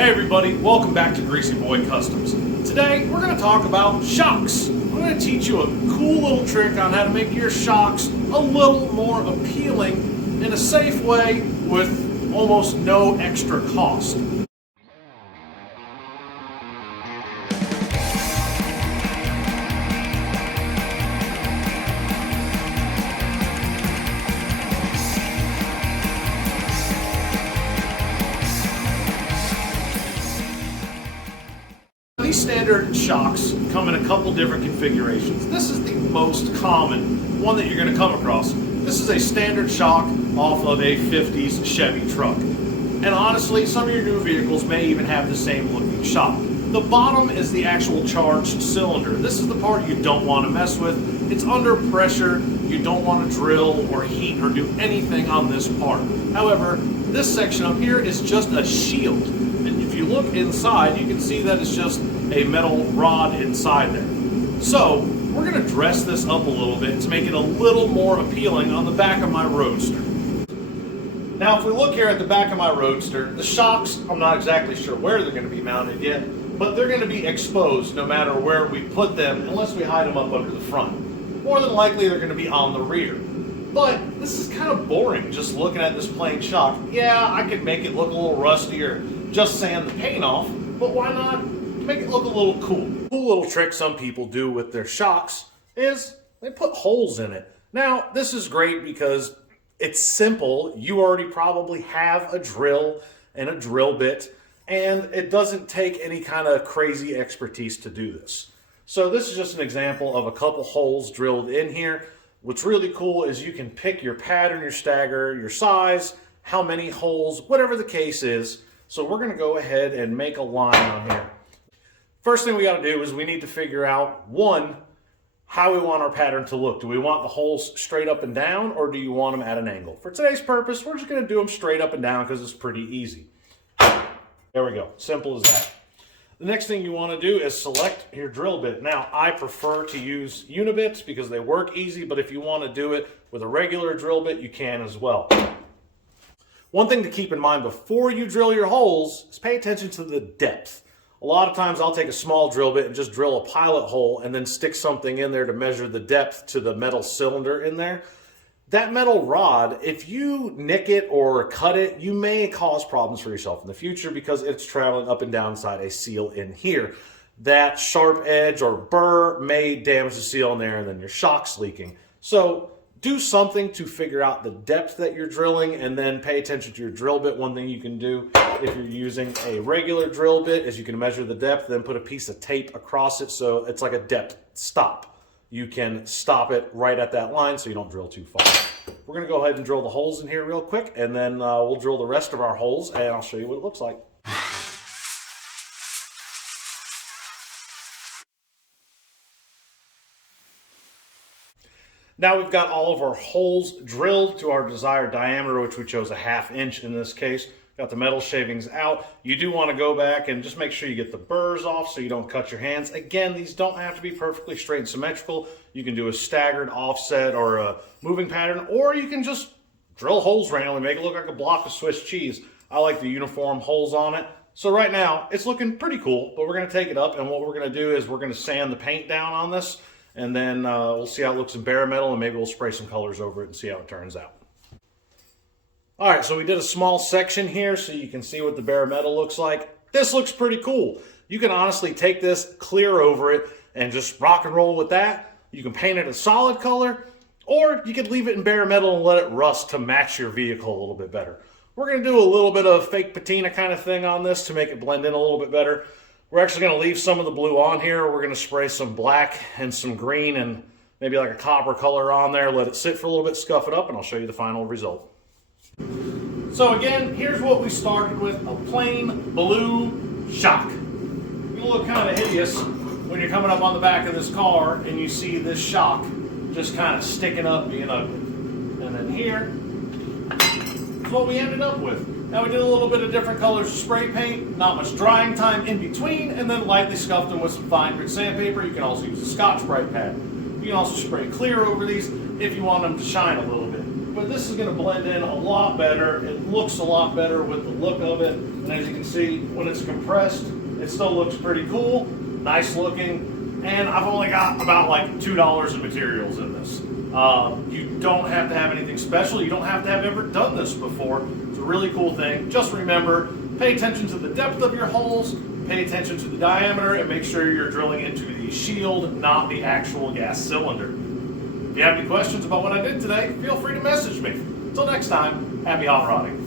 Hey everybody, welcome back to Greasy Boy Customs. Today we're going to talk about shocks. I'm going to teach you a cool little trick on how to make your shocks a little more appealing in a safe way with almost no extra cost. These standard shocks come in a couple different configurations. This is the most common one that you're going to come across. This is a standard shock off of a 50s Chevy truck. And honestly, some of your new vehicles may even have the same looking shock. The bottom is the actual charged cylinder. This is the part you don't want to mess with. It's under pressure. You don't want to drill or heat or do anything on this part. However, this section up here is just a shield. And if you look inside, you can see that it's just a metal rod inside there. So we're going to dress this up a little bit to make it a little more appealing on the back of my Roadster. Now if we look here at the back of my Roadster, the shocks, I'm not exactly sure where they're going to be mounted yet, but they're going to be exposed no matter where we put them unless we hide them up under the front. More than likely they're going to be on the rear. But this is kind of boring just looking at this plain shock. Yeah, I could make it look a little rusty or just sand the paint off, but why not make it look a little cool? Cool little trick some people do with their shocks is they put holes in it. Now, this is great because it's simple. You already probably have a drill and a drill bit, and it doesn't take any kind of crazy expertise to do this. So this is just an example of a couple holes drilled in here. What's really cool is you can pick your pattern, your stagger, your size, how many holes, whatever the case is. So we're going to go ahead and make a line on here. First thing we got to do is we need to figure out, one, how we want our pattern to look. Do we want the holes straight up and down, or do you want them at an angle? For today's purpose, we're just going to do them straight up and down because it's pretty easy. There we go. Simple as that. The next thing you want to do is select your drill bit. Now, I prefer to use unibits because they work easy, but if you want to do it with a regular drill bit, you can as well. One thing to keep in mind before you drill your holes is pay attention to the depth. A lot of times I'll take a small drill bit and just drill a pilot hole and then stick something in there to measure the depth to the metal cylinder in there. That metal rod, if you nick it or cut it, you may cause problems for yourself in the future because it's traveling up and down inside a seal in here. That sharp edge or burr may damage the seal in there and then your shock's leaking. So do something to figure out the depth that you're drilling and then pay attention to your drill bit. One thing you can do if you're using a regular drill bit is you can measure the depth, then put a piece of tape across it so it's like a depth stop. You can stop it right at that line so you don't drill too far. We're going to go ahead and drill the holes in here real quick, and then we'll drill the rest of our holes and I'll show you what it looks like. Now we've got all of our holes drilled to our desired diameter, which we chose a 1/2 inch in this case. Got the metal shavings out. You do want to go back and just make sure you get the burrs off so you don't cut your hands. Again, these don't have to be perfectly straight and symmetrical. You can do a staggered offset or a moving pattern, or you can just drill holes randomly, make it look like a block of Swiss cheese. I like the uniform holes on it. So right now, it's looking pretty cool, but we're going to take it up, and what we're going to do is we're going to sand the paint down on this, and then we'll see how it looks in bare metal, and maybe we'll spray some colors over it and see how it turns out. All right, so we did a small section here so you can see what the bare metal looks like. This looks pretty cool. You can honestly take this, clear over it, and just rock and roll with that. You can paint it a solid color, or you could leave it in bare metal and let it rust to match your vehicle a little bit better. We're going to do a little bit of fake patina kind of thing on this to make it blend in a little bit better. We're actually going to leave some of the blue on here. We're going to spray some black and some green and maybe like a copper color on there, let it sit for a little bit, scuff it up, and I'll show you the final result. So again, here's what we started with, a plain blue shock. It'll look kind of hideous when you're coming up on the back of this car and you see this shock just kind of sticking up, being ugly. And then here is what we ended up with. Now we did a little bit of different colors of spray paint, not much drying time in between, and then lightly scuffed them with some fine grit sandpaper. You can also use a Scotch-Brite pad. You can also spray clear over these if you want them to shine a little bit. but this is going to blend in a lot better. It looks a lot better with the look of it. And as you can see, when it's compressed, it still looks pretty cool, nice looking. And I've only got about like $2 in materials in this. You don't have to have anything special. You don't have to have ever done this before. It's a really cool thing. Just remember, pay attention to the depth of your holes, pay attention to the diameter, and make sure you're drilling into the shield, not the actual gas cylinder. If you have any questions about what I did today, feel free to message me. Until next time, happy hot rodding.